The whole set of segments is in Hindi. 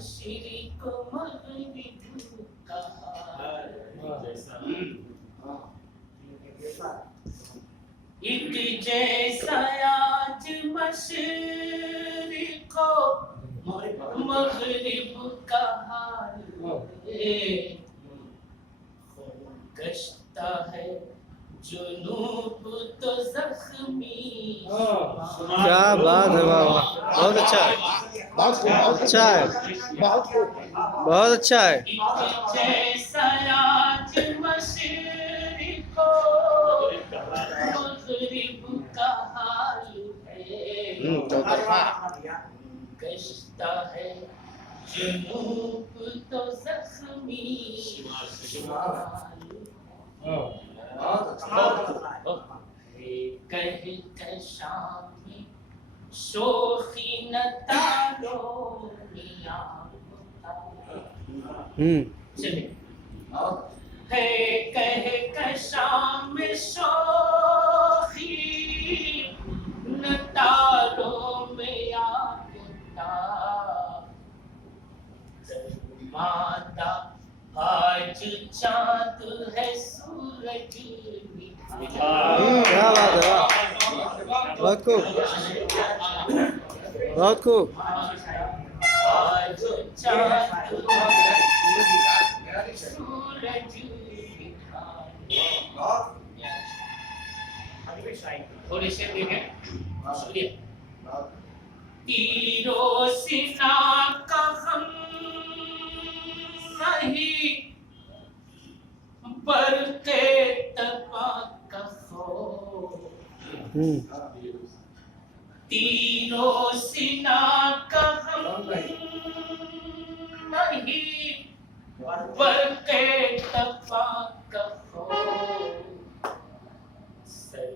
मशरिक मगरिब का एक जैसा आज मशरिक मगरिब का हाल है, गश्ता है जुनूब तो जख्मी। क्या बात है, वाह वाह, बहुत अच्छा है, अच्छा है, बहुत अच्छा है। जैसा आज मशरिक मगरिब का हाल है, गश्ता है जुनूब तो जख्मी। कह शाम शोखी न तारो मियां। चलिए है कह शाम शोखी न तारो में आता, माता आज चाँद है सूरज क्या बात है, वाह, बहुत खूब, बहुत खूब। आज चाँद सूरज थोड़ी से देखें, सुनिए। तीरों सिना का गम नहीं, बरके तपा का खौफ। तीरों सिना का गम नहीं, बरके तपा का खौफ। सर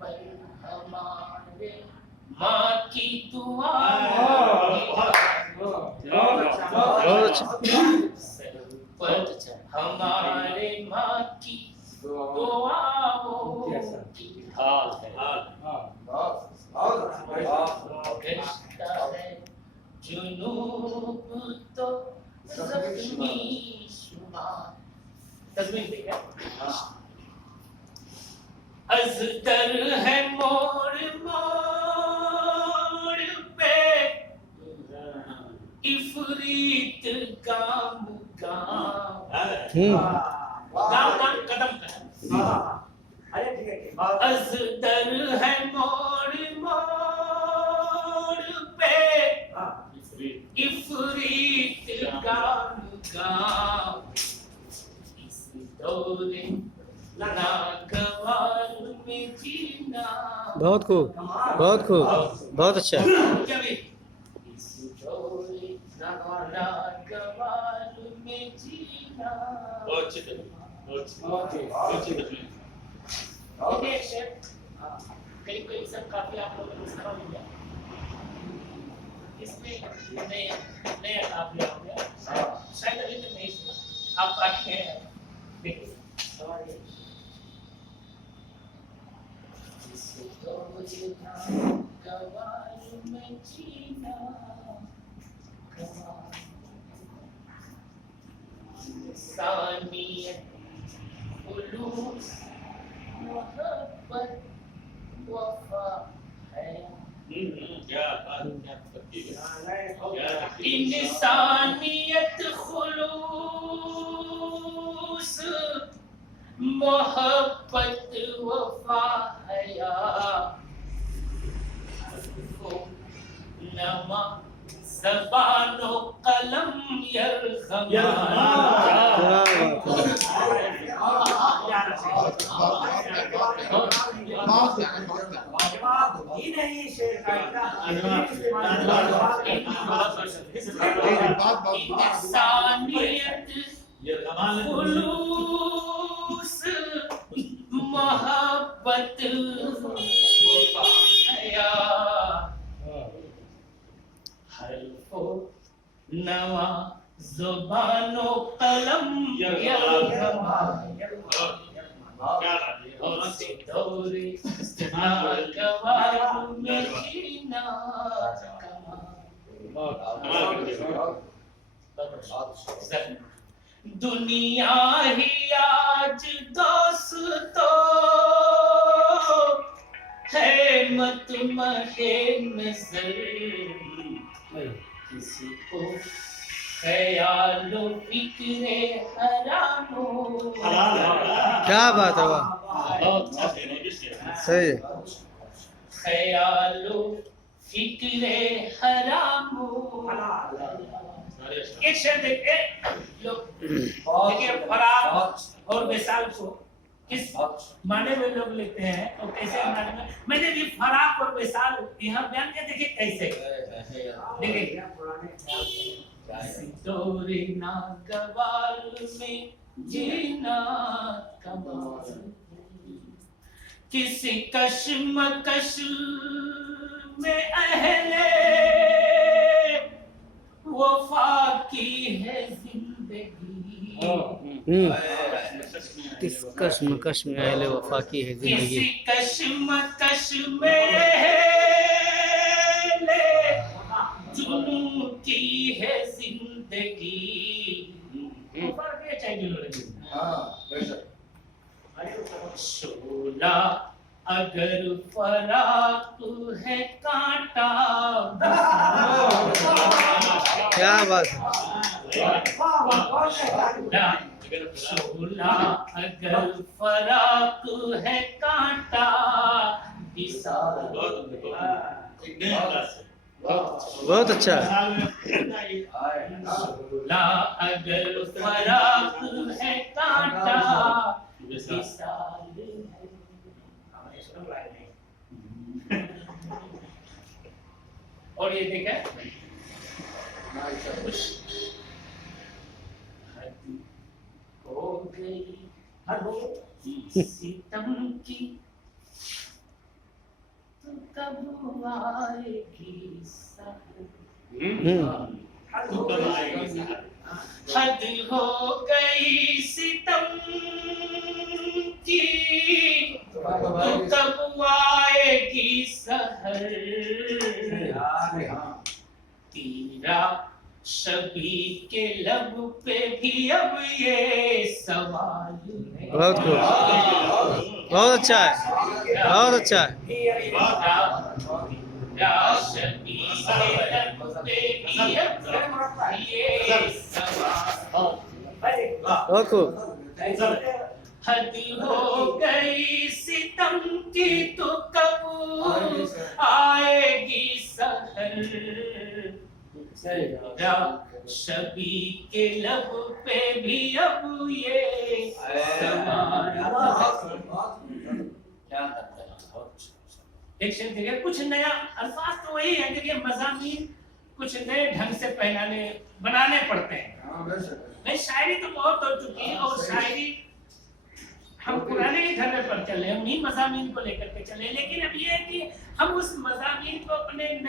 पर हमारे माँ की दुआ, हमारे माँ की दुआओं की हाल है, गश्ता है जुनूब तो जख्मी शुमार। तस्वीर देखिए, अज़दर है मोड़ मोड़ पे, इफरीत गाम गाम कदम का। अज़दर है मोड़ मोड़ पे, इफरीत गाम गाम। इस दौरे नागवार में जीना। बहुत खूब, बहुत खूब, बहुत अच्छा। इस दौरे नागवार में जीना। बहुत अच्छे थे, बहुत अच्छे थे। कई कई सब काफी आप लोगों को समझ लिया, इसमें नया नया काफी हो गया, शायद अभी तक नहीं सुना आप आके देखिए। इंसानियत खुलूस मोहब्बत वफा है, इंसानियत खुलूस मोहब्बत वफा हया। नमा ज़बानो कलम खुलूस मोहब्बत वफा हया। हर्फो नवा ज़ुबानो कलम दौरे नागवार में जीना। दुनिया ही आज दोस्तों है मत महे नजर, किसी को ख्यालो फिक्रे हरानो। क्या बात है, वाह, सही है। ख्यालो फिक्रे हरानो। एक शब्द देखिए, फरार और विशाल को किस माने में लोग लेते हैं और कैसे माने में। मैंने भी फराक और विशाल यहाँ बयान किया, देखिए कैसे। देखिए, सितोरे ना गवाल में जीना कमाल, किसी कश्मकश में अहले वफा की है जिंदगी। किस कश्मकश में अहले वफा की है जिंदगी। किसी कश्मकश में अहले जुनू की है जिंदगी। शोला अगर फराक है कांटा। क्या बात है। शोला अगर फराक है कांटा, बहुत अच्छा है। शोला अगर फराक है कांटा, विशाल है। और ये देखा हो गई सितम की, तो कब आएगी हद हो गई सितम की, तो कब आएगी सहर। तेरा शबी के लब पे भी अब ये सवाल है। बहुत खूब, बहुत अच्छा है, बहुत अच्छा है। तेरा शबी के लब पे भी अब ये सवाल। बहुत खूब। हद हो गई सितम की, तो कब आएगी सहर। शबी के लब पे भी अब ये देखिए, कुछ नया अल्फाज तो वही है। देखिए, मज़ामीन कुछ नए ढंग से बनाने पड़ते हैं। नहीं, शायरी तो बहुत हो चुकी है, और शायरी हम पुराने ही धर्म पर चले, उन्हीं मज़ामीन को लेकर के चले। लेकिन अब ये है कि हम उस मज़ामीन को अपने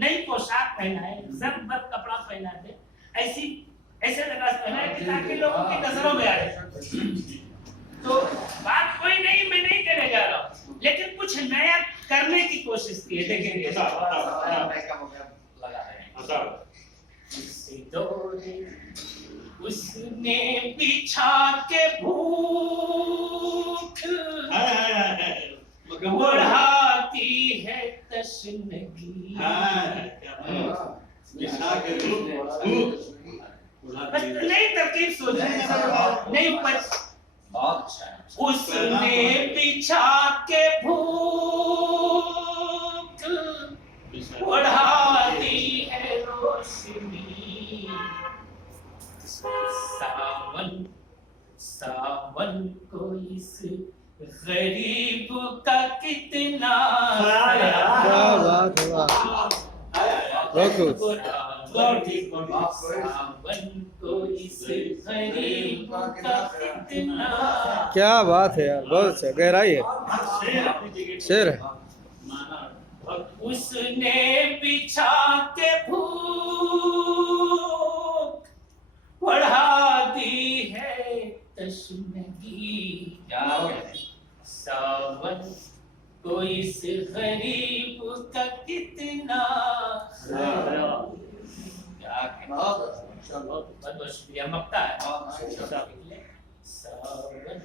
नई पोशाक पहनाए, जबरदस्त कपड़ा पहना दे, ऐसे लिबास पहनाए कि ताकि लोगों की नजरों में आए। तो बात कोई नहीं, मैं नहीं कहने जा रहा हूँ, लेकिन कुछ नया करने की कोशिश की है। देखेंगे उसने बिछा के भूख बढ़ाती है तशनगी। नई तरकीब सोचिए, नहीं उसने बिछा के भूख बढ़ाती है रोशनी। सावन को इस गरीब का कितना। क्या बात है, वाह, बहुत खूब। सावन को इस गरीब का कितना। क्या बात है यार, बहुत अच्छा, गहराई है, शेर है। उसने बिछा के भूख बढ़ा दी है तशनगी। सावन को इस गरीब का कितना। बहुत शुक्रिया मक्ता है सावन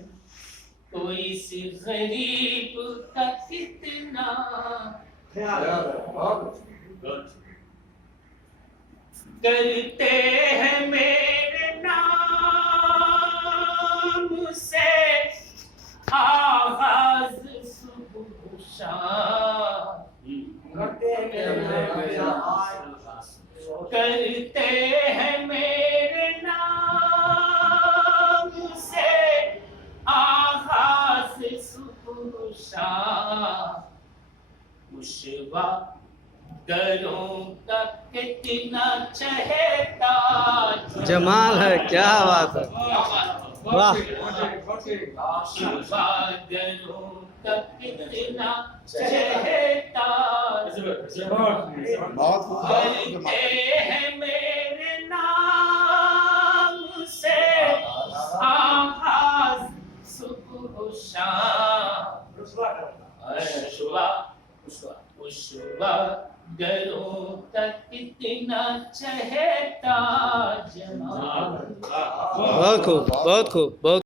कोई सी गरीब का कितना करते हैं मेरे नाम से आगाज सुबह शाम करते हैं मेरे नाम से आगाज सुबह शाम मुशवा करूं का कितना चहेता जमाल है, क्या बात है, वाह। मुशवा करूं का कितना चहेता करते हैं मेरे नाम से आगाज सुबह शाम उशवा गरों का कितना चहेता जमाल। बहुत खूब, बहुत खूब, बहुत